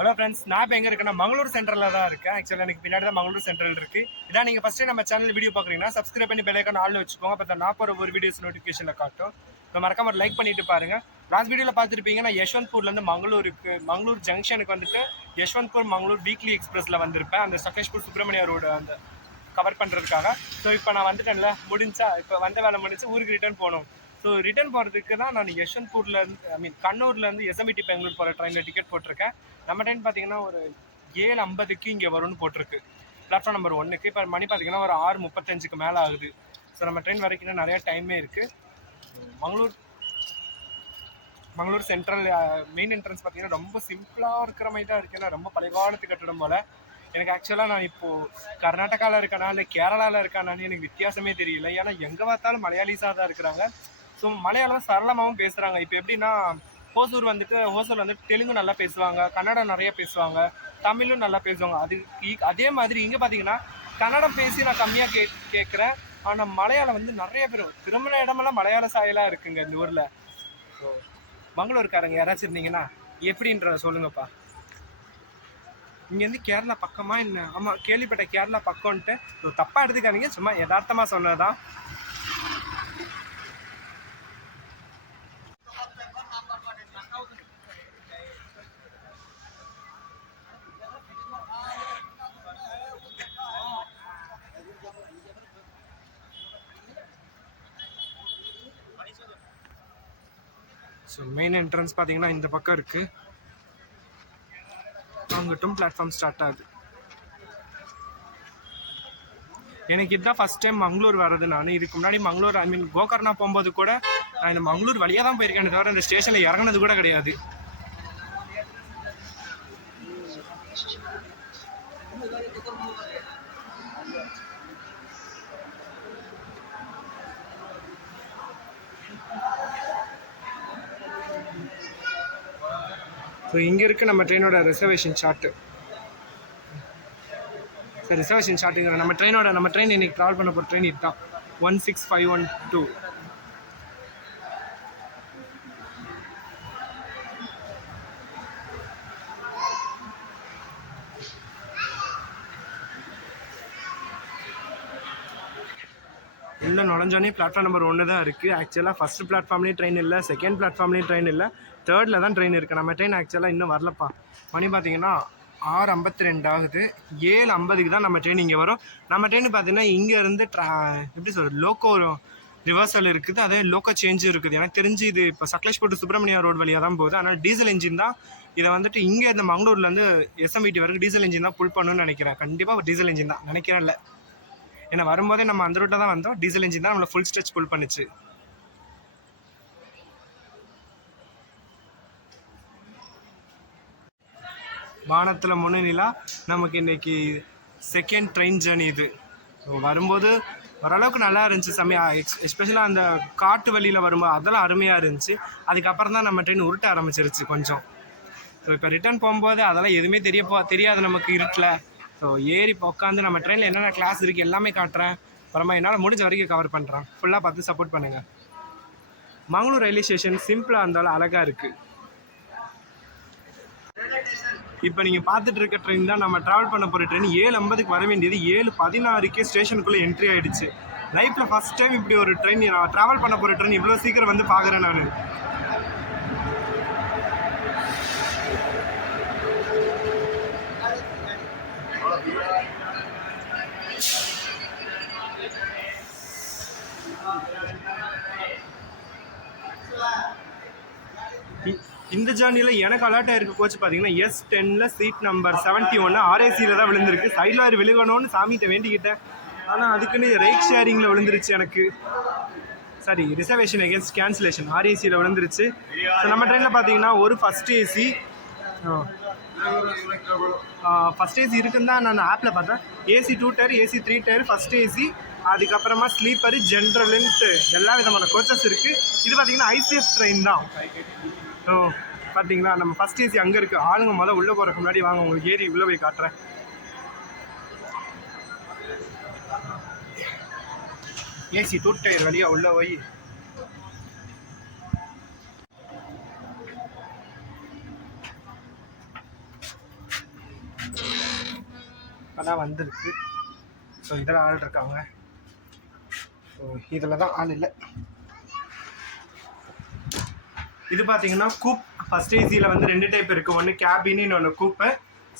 Hello friends, நான் இப்போ எங்கே இருக்கேன்னா மங்களூர் சென்டரில் தான் இருக்கேன். ஆக்சுவலாக எனக்கு பின்னாடி தான் மங்களூர் சென்ட்ரல் இருக்குது. இதான் நீங்கள் ஃபஸ்ட்டு நம்ம சேனல் வீடியோ பார்க்குறீங்கன்னா சப்ஸ்கிரைப் பண்ணி பெல் ஐக்கான் ஆல்னு வச்சுக்கோங்க. அப்போ நான் போகிற ஒரு வீடியோஸ் நோட்டிஃபிகேஷனில் காட்டும். இப்போ மறக்காம லைக் பண்ணிட்டு பாருங்கள். லாஸ்ட் வீடியோவில் பார்த்துருப்பீங்க, நான் யஷ்வந்த்பூர்லேருந்து மங்களூர் ஜங்ஷனுக்கு வந்துட்டு யஷ்வந்த்பூர் மங்களூர் வீக்லி எக்ஸ்பிரஸில் வந்திருப்பேன். அந்த சகேஷ்பூர் சுப்பிரமணிய ரோடு அந்த கவர் பண்ணுறதுக்காக. ஸோ இப்போ நான் வந்துட்டேன்ல, இப்போ வந்த வேலை முடிஞ்சு ஊருக்கு ரிட்டர்ன் போகணும். ஸோ ரிட்டர்ன் போகிறதுக்கு தான் நான் யஷ்வந்த்பூர்லேருந்து கண்ணூர்லேருந்து எஸ்எம்இடி பெங்களூர் போகிற ட்ரெயினில் டிக்கெட் போட்டிருக்கேன். நம்ம ட்ரெயின் பார்த்தீங்கன்னா ஒரு 7:50 இங்கே வரும்னு போட்டிருக்கு, பிளாட்ஃபார்ம் நம்பர் 1க்கு. இப்போ மணி பார்த்தீங்கன்னா ஒரு 6:35 மேலே ஆகுது. ஸோ நம்ம ட்ரெயின் வரைக்கும் நிறைய டைமே இருக்குது. மங்களூர் சென்ட்ரல் மெயின் என்ட்ரன்ஸ் பார்த்தீங்கன்னா ரொம்ப சிம்பிளாக இருக்கிற மாதிரி தான் இருக்குது. ஏன்னா ரொம்ப பழைய காலத்து கட்டடம் போல். எனக்கு ஆக்சுவலாக நான் இப்போது கர்நாடகாவில் இருக்கானா இல்லை கேரளாவில் இருக்கானான்னு எனக்கு வித்தியாசமே தெரியல. ஏன்னா எங்கே பார்த்தாலும் மலையாளிஸாக தான் இருக்கிறாங்க. ஸோ மலையாளம் சரளமாகவும் பேசுகிறாங்க. இப்போ எப்படின்னா ஹோசூர் வந்துட்டு தெலுங்கு நல்லா பேசுவாங்க, கன்னடம் நிறைய பேசுவாங்க, தமிழும் நல்லா பேசுவாங்க. அதே மாதிரி இங்கே பார்த்தீங்கன்னா கன்னடம் பேசி நான் கம்மியாக கேட்குறேன். ஆனால் மலையாளம் வந்து நிறைய பேர் திரும்பின இடமெல்லாம் மலையாள சாயலாக இருக்குங்க இந்த ஊரில். ஸோ மங்களூர்காரங்க யாராச்சும் இருந்தீங்கன்னா எப்படின்றத சொல்லுங்கப்பா. இங்கேருந்து கேரளா பக்கமா என்ன? ஆமாம், கேள்விப்பட்ட கேரளா பக்கம்ன்ட்டு. ஸோ தப்பாக எடுத்துக்காதீங்க, சும்மா யதார்த்தமாக சொன்னதான். ஸோ மெயின் என்ட்ரன்ஸ் பார்த்தீங்கன்னா இந்த பக்கம் இருக்குது. அங்கிட்டும் பிளாட்ஃபார்ம் ஸ்டார்ட் ஆகுது. எனக்கு இதுதான் ஃபஸ்ட் டைம் மங்களூர் வர்றது. நான் இதுக்கு முன்னாடி கோகர்ணா போகும்போது கூட நான் இந்த மங்களூர் வழியாக தான் போயிருக்கேன், தவிர இந்த ஸ்டேஷனில் இறங்கினது கூட கிடையாது. ஸோ இங்கே இருக்குது நம்ம ட்ரெயினோட ரிசர்வேஷன் சார்ட்டு. சார் ரிசர்வேஷன் சார்ட்டுங்கிற நம்ம ட்ரெயின் இன்னைக்கு ட்ராவல் பண்ண போகிற ட்ரெயின் இதுதான் 16512. உள்ள நுழைஞ்சோடனே பிளாட்ஃபார்ம் நம்பர் 1 தான் இருக்குது. ஆக்சுவலாக ஃபஸ்ட்டு பிளாட்ஃபார்ம்லேயும் ட்ரெயின் இல்லை, செகண்ட் பிளாட்ஃபார்ம்லேயும் ட்ரெயின் இல்லை, தேர்டில் தான் ட்ரெயின் இருக்குது. நம்ம ட்ரெயின் ஆக்சுவலாக இன்னும் வரலப்பா. மணி பார்த்தீங்கன்னா 6:52 ஆகுது. 7:50 தான் நம்ம ட்ரெயின் இங்கே வரும். நம்ம ட்ரெயின் பார்த்தீங்கன்னா இங்கேருந்து எப்படி சொல்கிறது, லோக்கோ ரிவர்சல் இருக்குது, அதே லோக்கோ சேஞ்சும் இருக்குது. எனக்கு தெரிஞ்சு இது இப்போ சக்லேஷ்பூர் சுப்பிரமணியா ரோடு வழியாக தான் போகுது. ஆனால் டீசல் இன்ஜின் தான் இதை வந்துட்டு இங்கே இந்த மங்களூர்லேருந்து எஸ்எம்இடி வரைக்கும் டீசல் இன்ஜின் தான் புல் பண்ணணும்னு நினைக்கிறேன். கண்டிப்பாக டீசல் இன்ஜின் தான் நினைக்கிறேன். இல்லை, ஏன்னா வரும்போதே நம்ம அந்த ரூட்டில் தான் வந்தோம். டீசல் இன்ஜின் தான் நம்மளை ஃபுல் ஸ்ட்ரெச் புல் பண்ணிச்சு. வானத்தில் முன்னிலா நமக்கு இன்னைக்கு செகண்ட் ட்ரெயின் ஜேர்னி இது. வரும்போது ஓரளவுக்கு நல்லா இருந்துச்சு எஸ்பெஷலாக அந்த காட்டு வழியில் வரும்போது அதெல்லாம் அருமையாக இருந்துச்சு. அதுக்கப்புறம் தான் நம்ம ட்ரெயின் உருட்ட ஆரம்பிச்சிருச்சு கொஞ்சம். ஸோ இப்போ ரிட்டர்ன் போகும்போது அதெல்லாம் எதுவுமே தெரியாது நமக்கு இருட்டில். ஸோ ஏறி உட்காந்து நம்ம ட்ரெயினில் என்னென்ன கிளாஸ் இருக்குது எல்லாமே காட்டுறேன். அப்புறமா என்னால் முடிஞ்ச வரைக்கும் கவர் பண்ணுறேன். ஃபுல்லாக பார்த்து சப்போர்ட் பண்ணுங்கள். மங்களூர் ரயில்வே ஸ்டேஷன் சிம்பிளாக இருந்தாலும் அழகாக இருக்குது. இப்போ நீங்கள் பார்த்துட்டு இருக்க ட்ரெயின் தான் நம்ம ட்ராவல் பண்ண போகிற ட்ரெயின். 7:50 வர வேண்டியது 7:16 ஸ்டேஷனுக்குள்ளே என்ட்ரி ஆகிடுச்சு. லைஃப்பில் ஃபஸ்ட் டைம் இப்படி ஒரு ட்ரெயின், நான் ட்ராவல் பண்ண போகிற ட்ரெயின் இவ்வளோ சீக்கிரம் வந்து பார்க்குறேன் நான். இந்த ஜேர்னியில் எனக்கு அலர்ட்டாக இருக்க கோச் பார்த்தீங்கன்னா S10ல் சீட் நம்பர் 71 RACயில் தான் விழுந்திருக்கு. சைடில் அது விழுகணும்னு சாமிகிட்ட வேண்டிக்கிட்டேன். ஆனால் அதுக்குன்னு ரைட் ஷேரிங்கில் விழுந்துருச்சு எனக்கு. சாரி, ரிசர்வேஷன் அகேன்ஸ்ட் கேன்சலேஷன் RACயில் விழுந்துருச்சு. ஸோ நம்ம ட்ரெயினில் பார்த்தீங்கன்னா ஒரு ஃபஸ்ட் ஏசி இருக்குன்னு தான் நான் ஆப்பில் பார்த்தேன். AC 2 tier, AC 3 tier, first AC, அதுக்கப்புறமா ஸ்லீப்பரு, ஜென்ரலுன்ட்டு எல்லா விதமான கோச்சஸ் இருக்குது. இது பார்த்தீங்கன்னா ICF ட்ரெயின் தான். ஸோ பார்த்தீங்களா, நம்ம ஃபஸ்ட் ஏசி அங்கே இருக்குது. ஆளுங்க உள்ளே போகிறதுக்கு முன்னாடி வாங்க உங்களுக்கு ஏறி உள்ளே போய் காட்டுறேன். AC 2 டயர் வழியாக உள்ளே போய் அதான் வந்திருக்கு. ஸோ இதில் ஆள் இருக்காங்க. ஸோ இதில் தான் ஆள் இல்லை. இது பார்த்தீங்கன்னா கூப். ஃபர்ஸ்ட் ஏசியில் வந்து 2 டைப் இருக்குது. ஒன்று கேபின்னு இன்னொன்று கூப்பு.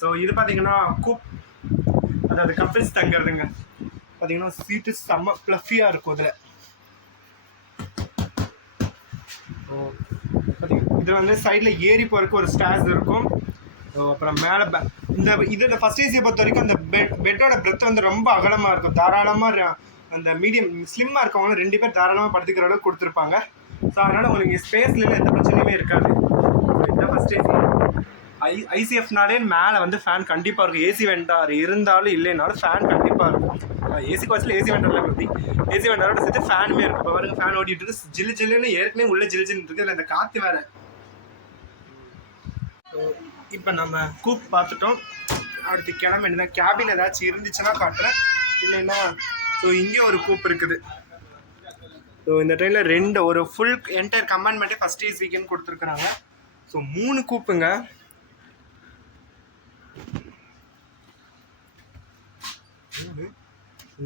ஸோ இது பார்த்தீங்கன்னா கூப், அதாவது கப்பிள்ஸ் தங்குறதுங்க. பார்த்தீங்கன்னா சீட்டு செம்ம ப்ளஃபியாக இருக்கும் இதில். ஸோ பார்த்தீங்கன்னா இது வந்து சைடில் ஏறி போகிறதுக்கு ஒரு ஸ்டேர்ஸ் இருக்கும். ஸோ அப்புறம் மேலே இந்த இதில் ஃபஸ்ட் ஏசியை பொறுத்த வரைக்கும் அந்த பெட்டோட பிரெத் வந்து ரொம்ப அகலமாக இருக்கும். தாராளமாக அந்த மீடியம் ஸ்லிம்மாக இருக்கவங்களும் 2 பேர் தாராளமாக படுத்துக்கிற அளவுக்கு கொடுத்துருப்பாங்க. ஸோ அதனால் உங்களுக்கு ஸ்பேஸ்ல எந்த பிரச்சனையுமே இருக்காது. இந்த ஃபஸ்ட் ஏசி ஐசிஎஃப்னாலே மேலே வந்து ஃபேன் கண்டிப்பாக இருக்கும். ஏசி வெண்டார் இருந்தாலும் இல்லைனாலும் ஃபேன் கண்டிப்பாக இருக்கும். ஏசி கோச்சில் ஏசி வெண்டாரில் பற்றி ஏசி வெண்டாரோட சேர்த்து ஃபேனுமே இருக்கும். இப்போ பாருங்க ஃபேன் ஓடிட்டு இருக்கு. ஜில்லு ஜில்லுன்னு ஏற்கனவே உள்ள ஜில்லு ஜில்லுன்னு இருக்குது. இல்லை இந்த காற்று வேறு. இப்போ நம்ம கூப் பார்த்துட்டோம். அடுத்து கிளம்ப வேண்டியதான். கேபின் ஏதாச்சும் இருந்துச்சுன்னா காட்டுறேன், இல்லைன்னா ஸோ இங்கே ஒரு கூப் இருக்குது. ஸோ இந்த ட்ரெயினில் 2 ஒரு ஃபுல் என்டையர் கம்பார்ட்மெண்ட்டே ஃபஸ்ட் ஏசிக்குன்னு கொடுத்துருக்குறாங்க. ஸோ 3 கூப்புங்க.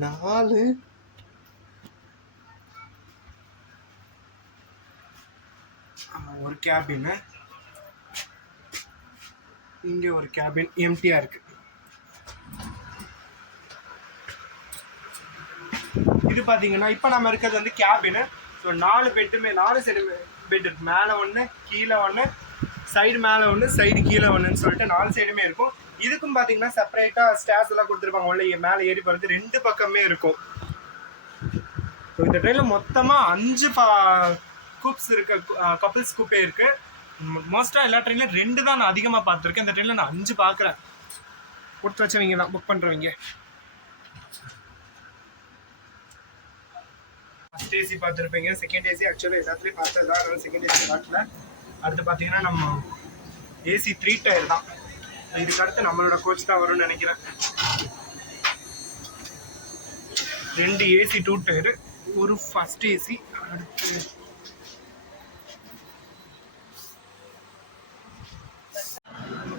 நாலு ஒரு கேபின், இங்கே ஒரு கேபின் எம்டியாக இருக்குது. இது பார்த்தீங்கன்னா இப்போ நம்ம இருக்கிறது வந்து கேபின். ஸோ 4 பெட்டுமே 4 சைடு பெட் இருக்கு. மேலே ஒன்று, கீழே ஒன்று, சைடு மேலே ஒன்று, சைடு கீழே ஒன்றுன்னு சொல்லிட்டு 4 சைடுமே இருக்கும். இதுக்கும் பார்த்தீங்கன்னா செப்பரேட்டாக ஸ்டேர்ஸ் எல்லாம் கொடுத்துருப்பாங்க. உள்ள மேலே ஏறி போகிறது 2 பக்கமே இருக்கும். ஸோ இந்த ட்ரெயினில் மொத்தமாக 5 கூப்ஸ் இருக்கு. கப்பிள்ஸ் கூப்பே இருக்கு. மோஸ்ட்டாக எல்லா ட்ரெயின்லையும் 2 தான் நான் அதிகமாக பார்த்துருக்கேன். இந்த ட்ரெயினில் நான் 5 பார்க்குறேன். கொடுத்து வச்சவங்க தான் புக் பண்ணுறவங்க. ஃபர்ஸ்ட் ஏசி பார்த்துருப்பீங்க. செகண்ட் ஏசி ஆக்சுவலாக எல்லாத்துலேயும் பார்த்தது தான். அதனால செகண்ட் ஏசி பார்க்கல. அடுத்து பார்த்தீங்கன்னா நம்ம ஏசி 3 டயர் தான். இதுக்கு அடுத்து நம்மளோட கோச் தான் வரும்னு நினைக்கிறேன். 2 ஏசி 2 டயரு, ஒரு ஃபர்ஸ்ட் ஏசி. அடுத்து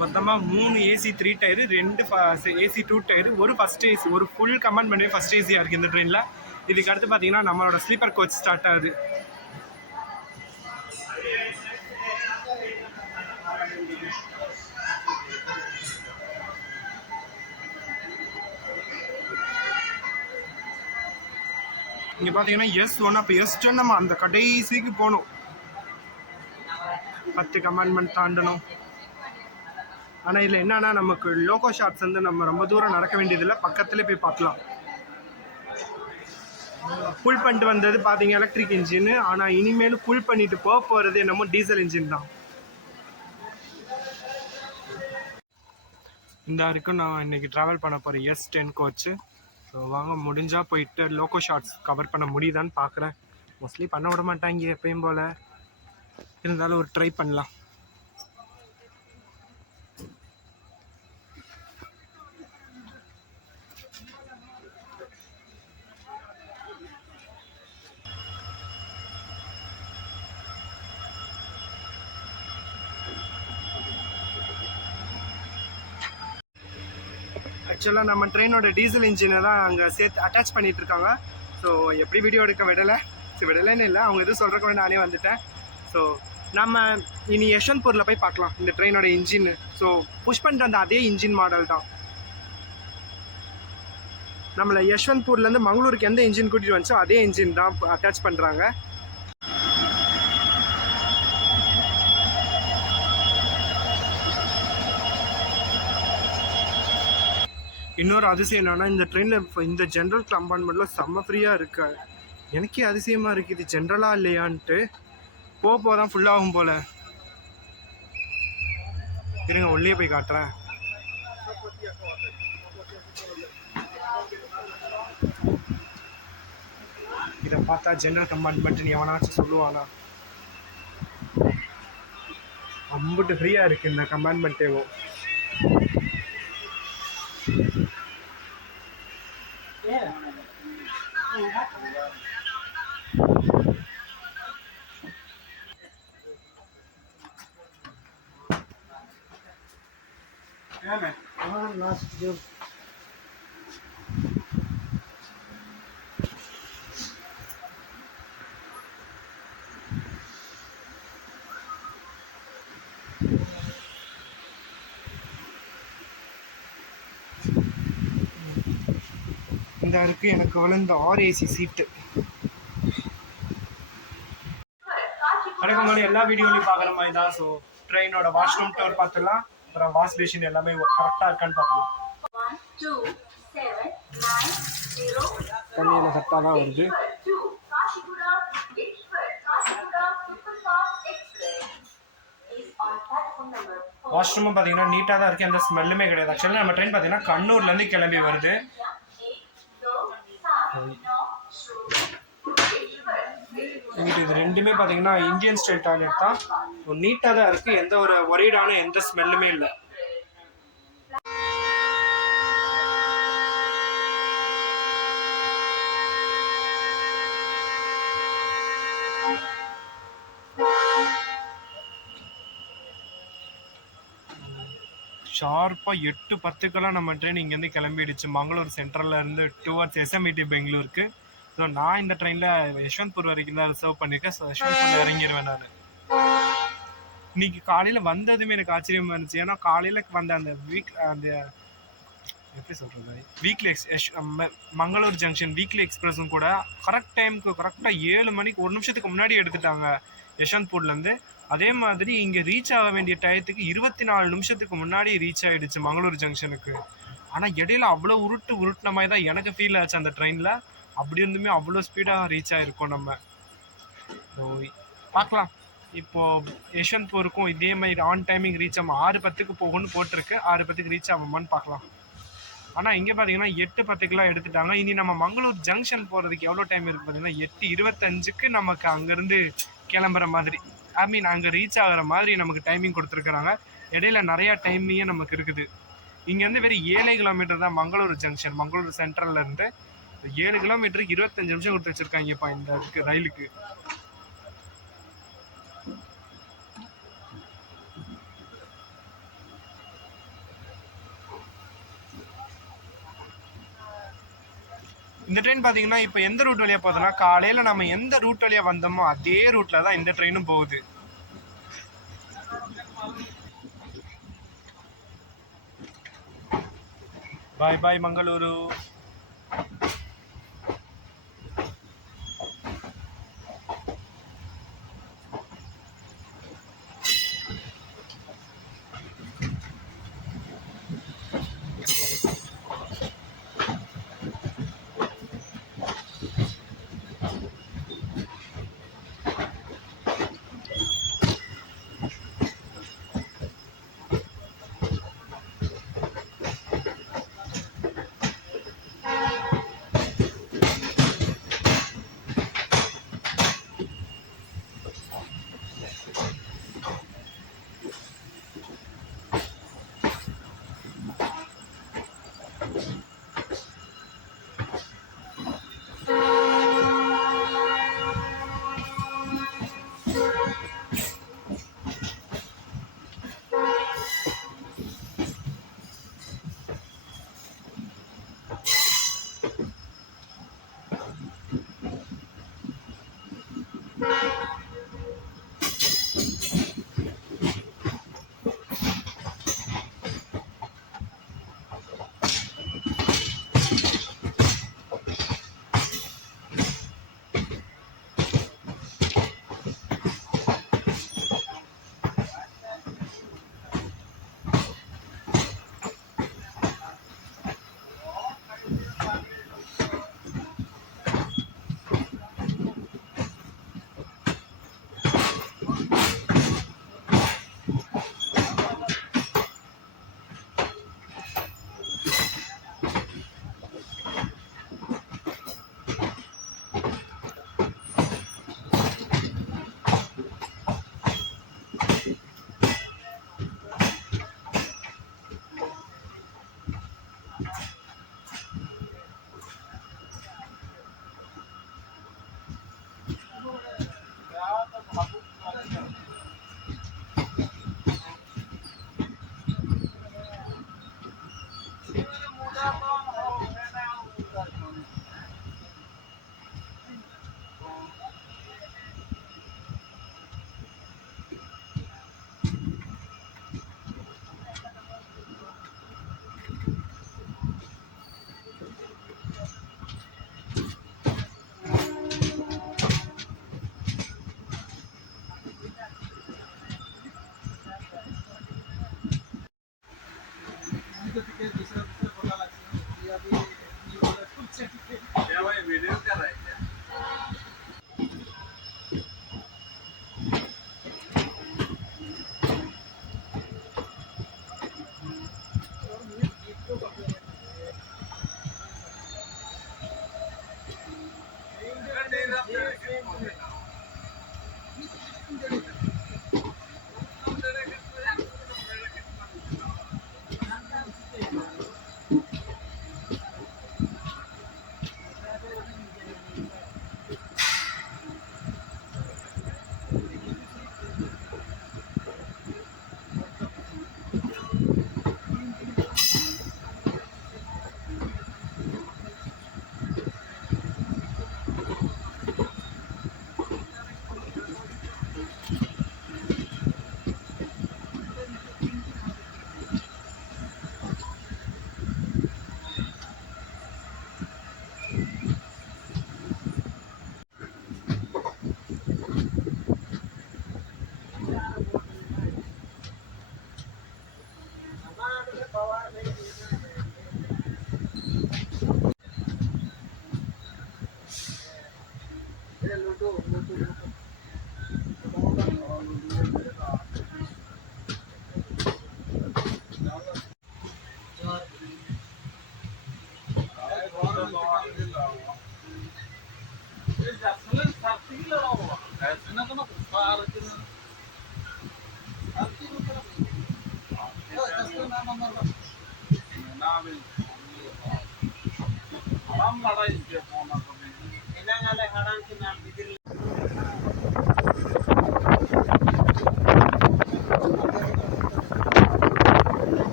மொத்தமாக 3 ஏசி 3 டயரு, 2 ஏசி 2 டயரு, ஒரு ஃபர்ஸ்ட் ஏசி. ஒரு ஃபுல் கம்பார்ட்மெண்ட் ஃபர்ஸ்ட் ஏசியாக இருக்குது இந்த ட்ரெயினில். இதுக்கு அடுத்து பார்த்தீங்கன்னா நம்மளோட ஸ்லீப்பர் கோச் ஸ்டார்ட் ஆகுது. இங்கே பார்த்தீங்கன்னா S1. அப்போ S1 நம்ம அந்த கடைசிக்கு போகணும். 10 கம்பார்ட்மெண்ட் தாண்டணும். ஆனால் இதில் என்னன்னா நமக்கு லோகோ ஷாட்ஸ் வந்து நம்ம ரொம்ப தூரம் நடக்க வேண்டியதில்லை, பக்கத்துலேயே போய் பார்க்கலாம். புல் பண்ணிட்டு வந்தது பார்த்தீங்க எலக்ட்ரிக் இன்ஜின். ஆனால் இனிமேலும் புல் பண்ணிட்டு போகிறது என்னமோ டீசல் இன்ஜின் தான். இந்த வரைக்கும் நான் இன்னைக்கு ட்ராவல் பண்ண போகிறேன் S10 கோச்சு. ஸோ வாங்க முடிஞ்சால் போயிட்டு லோகோ ஷாட்ஸ் கவர் பண்ண முடியுதான்னு பார்க்குறேன். மோஸ்ட்லி பண்ண விட மாட்டாங்க எப்பயும் போல், இருந்தாலும் ஒரு ட்ரை பண்ணலாம். ஆக்சுவலாக நம்ம ட்ரெயினோட டீசல் இன்ஜினை தான் அங்கே சேர்த்து அட்டாச் பண்ணிகிட்டு இருக்காங்க. ஸோ எப்படி வீடியோ எடுக்க விடலை, விடலைன்னு இல்லை, அவங்க எதுவும் சொல்கிறக்கு நானே வந்துட்டேன். ஸோ நம்ம இனி யஷ்வந்த்பூரில் போய் பார்க்கலாம் இந்த ட்ரெயினோட இன்ஜின். ஸோ புஷ் பண்ணிட்டு வந்த அதே இன்ஜின் மாடல் தான். நம்மளை யஷ்வந்த்பூர்லேருந்து மங்களூருக்கு எந்த இன்ஜின் கூட்டிகிட்டு வந்துச்சோ அதே இன்ஜின் தான் அட்டாச் பண்ணுறாங்க. இன்னொரு அதிசயம் என்னன்னா, இந்த ட்ரெயினில் இந்த ஜென்ரல் கம்பார்ட்மெண்ட்டில் செம்ம ஃப்ரீயாக இருக்கு. எனக்கே அதிசயமாக இருக்குது, இது ஜென்ரலாக இல்லையான்ட்டு. போக தான் ஃபுல்லாகும் போல். இருங்க உள்ளே போய் காட்டுறேன். இதை பார்த்தா ஜென்ரல் கம்பார்ட்மெண்ட்னு எவனாச்சும் சொல்லுவானா? அம்புட்டு ஃப்ரீயாக இருக்குது இந்த கம்பார்ட்மெண்ட்டேவும். இந்த இருக்குது எனக்கு விழுந்த ஆர்ஏசி சீட்டு. அதுக்கு முன்னாடி எல்லா வீடியோலையும் பார்க்குற மாதிரி தான். ஸோ ட்ரெயினோட வாஷ்ரூம் டோர் பார்த்துடலாம், அப்புறம் வாஷ் பேஷின் எல்லாமே கரெக்டாக இருக்கான்னு பார்த்துக்கலாம். தண்ணியில் கரெக்டாக தான் வருது. வாஷ்ரூமும் பார்த்தீங்கன்னா நீட்டாக தான் இருக்குது, எந்த ஸ்மெல்லுமே கிடையாது. ஆக்சுவலாக நம்ம ட்ரெயின் பார்த்தீங்கன்னா கண்ணூர்லேருந்து கிளம்பி வருது. எங்கிட்ட இது ரெண்டுமே பார்த்தீங்கன்னா இந்தியன் ஸ்டைல் டாய்லெட் தான். நீட்டாக தான் இருக்குது, எந்த ஒரு ஒரீடான எந்த ஸ்மெல்லுமே இல்லை. ஷார்ப்பாக 8:10 நம்ம ட்ரெயின் இங்கேருந்து கிளம்பிடுச்சு மங்களூர் சென்ட்ரலில் இருந்து டுவர்ட்ஸ் எஸ்எம்இடி பெங்களூருக்கு. ஸோ நான் இந்த ட்ரெயினில் யஷ்வந்த்பூர் வரைக்கும் தான் ரிசர்வ் பண்ணியிருக்கேன். ஸோ யஷ்வந்த்பூரில் இறங்கிடுவேன் நான். இன்னைக்கு காலையில் வந்ததுமே எனக்கு ஆச்சரியமாக இருந்துச்சு. ஏன்னா காலையில் வந்த அந்த அந்த எப்படி சொல்கிறது வீக்லி மங்களூர் ஜங்ஷன் வீக்லி எக்ஸ்பிரஸும் கூட கரெக்ட் டைமுக்கு கரெக்டாக 7 மணிக்கு 1 நிமிஷத்துக்கு முன்னாடி எடுத்துட்டாங்க யஷ்வந்த்பூர்லேருந்து. அதே மாதிரி இங்கே ரீச் ஆக வேண்டிய டயத்துக்கு 24 நிமிஷத்துக்கு முன்னாடி ரீச் ஆகிடுச்சு மங்களூர் ஜங்ஷனுக்கு. ஆனால் இடையில அவ்வளோ உருட்டின மாதிரி தான் எனக்கு ஃபீல் ஆச்சு அந்த ட்ரெயினில். அப்படி இருந்துமே அவ்வளோ ஸ்பீடாக ரீச் ஆகிருக்கோம் நம்ம. ஸோ பார்க்கலாம், இப்போது யஷ்வந்த்பூருக்கும் இதே மாதிரி ஆன் டைமிங் ரீச் ஆகும். 6:10 போகும்னு போட்டிருக்கு, 6:10 ரீச் ஆகுமான்னு பார்க்கலாம். ஆனால் இங்கே பார்த்தீங்கன்னா 8:10 எடுத்துட்டாங்க. இனி நம்ம மங்களூர் ஜங்ஷன் போகிறதுக்கு எவ்வளோ டைம் இருக்குது பார்த்தீங்கன்னா 8:25 நமக்கு அங்கேருந்து கிளம்புற மாதிரி, ஐ மீன் அங்கே ரீச் ஆகிற மாதிரி நமக்கு டைமிங் கொடுத்துருக்குறாங்க. இடையில நிறையா டைமிங்கே நமக்கு இருக்குது. இங்கேருந்து வெறும் 7 கிலோமீட்டர் தான் மங்களூர் ஜங்ஷன், மங்களூர் சென்ட்ரல்லேருந்து 7 கிலோமீட்டருக்கு 25 நிமிஷம் கொடுத்து வச்சுருக்காங்கப்பா இந்த ரயிலுக்கு. இந்த ட்ரெயின் பார்த்தீங்கன்னா இப்போ எந்த ரூட் வழியாக போகுதுன்னா, காலையில் நம்ம எந்த ரூட் வழியாக வந்தோமோ அதே ரூட்டில் தான் இந்த ட்ரெயினும் போகுது. பாய் பாய் மங்களூரு.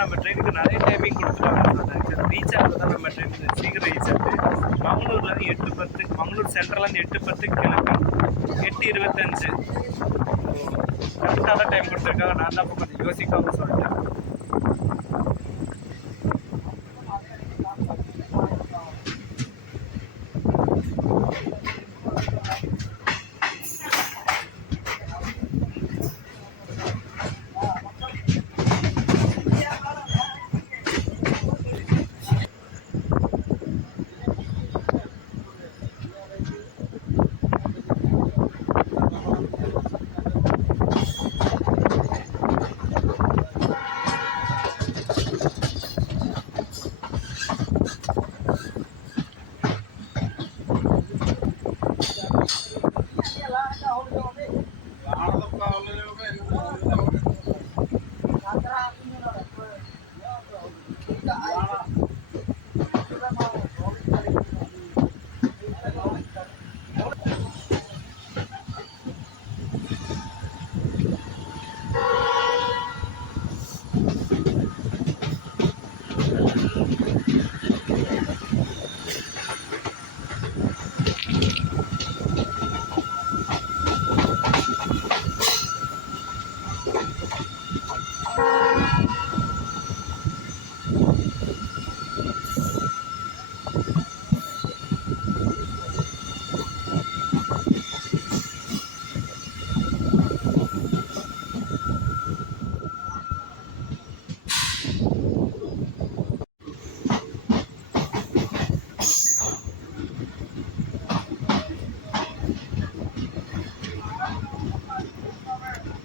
நம்ம ட்ரெயினுக்கு நிறைய டைமிங் கொடுத்துருவாங்க. ரீச் ஆகிறது தான் நம்ம ட்ரெயின் சீக்கிரம் ரீச் ஆகுது. மங்களூர்லேருந்து 8:10, மங்களூர் சென்ட்ரலேருந்து 8:10 கிளம்பும் 8:25. கரெக்டாக தான் டைம் கொடுத்துருக்காங்க. நான் தான் கொஞ்சம் யோசிக்காமல் சொல்லிட்டேன்.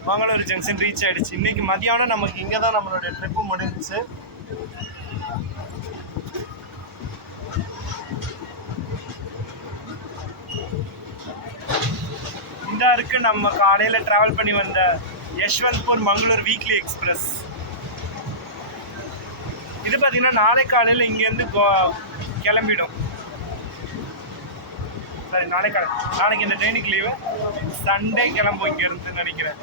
மங்களூர் ஜங்ஷன் ரீச் ஆகிடுச்சு. இன்றைக்கி மதியானம் நமக்கு இங்கே தான் நம்மளுடைய ட்ரிப்பு முடிஞ்சிச்சு. இந்த இருக்குது நம்ம காலையில் ட்ராவல் பண்ணி வந்த யஷ்வந்த்பூர் மங்களூர் வீக்லி எக்ஸ்பிரஸ். இது பார்த்திங்கன்னா நாளை காலையில் இங்கேருந்து கிளம்பிடும். சரி, நாளைக்கு இந்த ட்ரெயினுக்கு லீவு. சண்டே கிளம்பும் இங்க இருந்து நினைக்கிறேன்.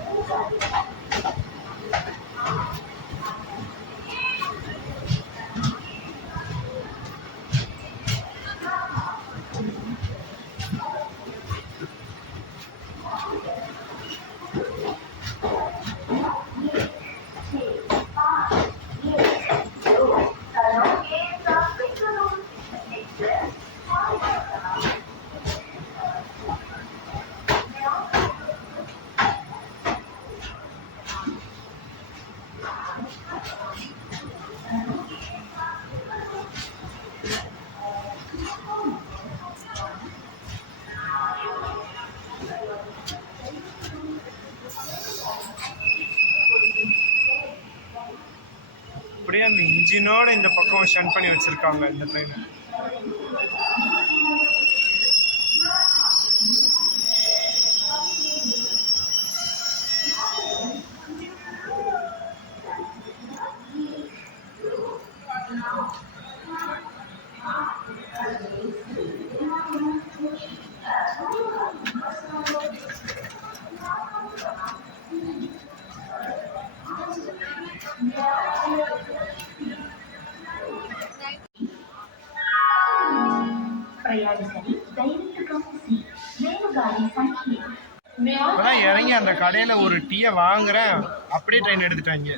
அப்படியே அந்த இன்ஜினோட இந்த பக்கம் ஷன் பண்ணி வச்சிருக்காங்க இந்த ட்ரெயின். இப்பதான் இறங்கி அந்த கடையில ஒரு டீயை வாங்குறேன், அப்படியே ட்ரெயின் எடுத்துட்டாங்க.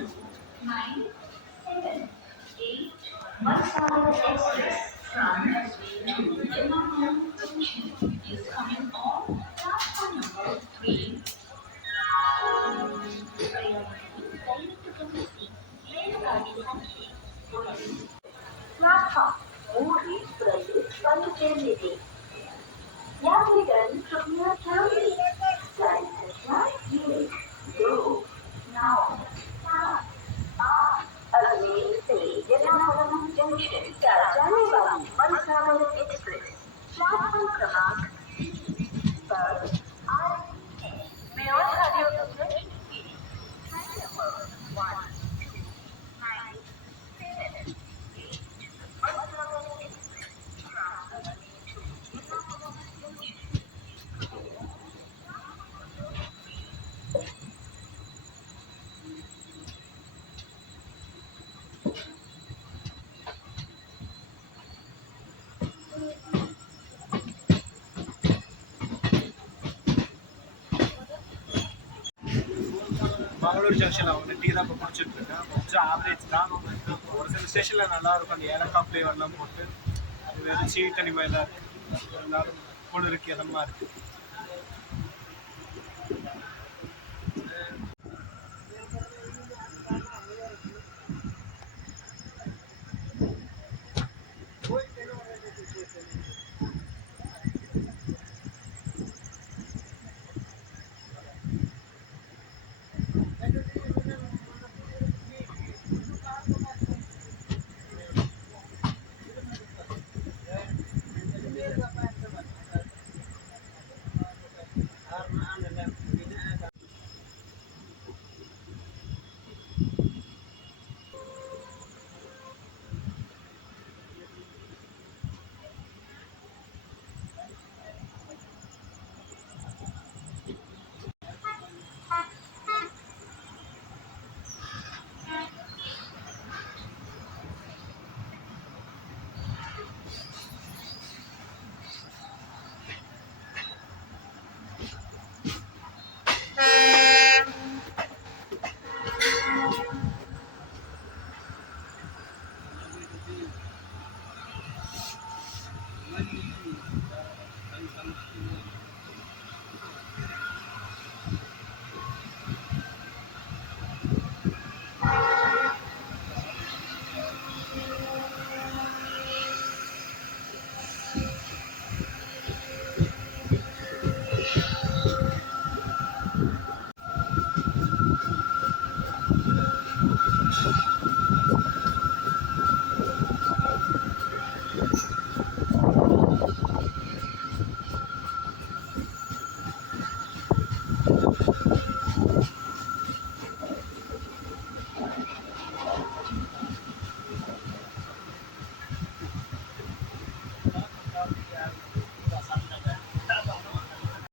மங்களூர் ஜங்ஷனில் அவங்க டீ தான் இப்போ குடிச்சிட்டு இருக்கேன். கொஞ்சம் ஆவரேஜ் தான். ஒரு சில ஸ்டேஷனில் நல்லா இருக்கும், அந்த ஏலக்காய் ஃப்ளேவர்லாம் போட்டு அது வேறு சீ தனிமையில் எல்லாரும் குளிருக்கு இதமாக இருக்குது.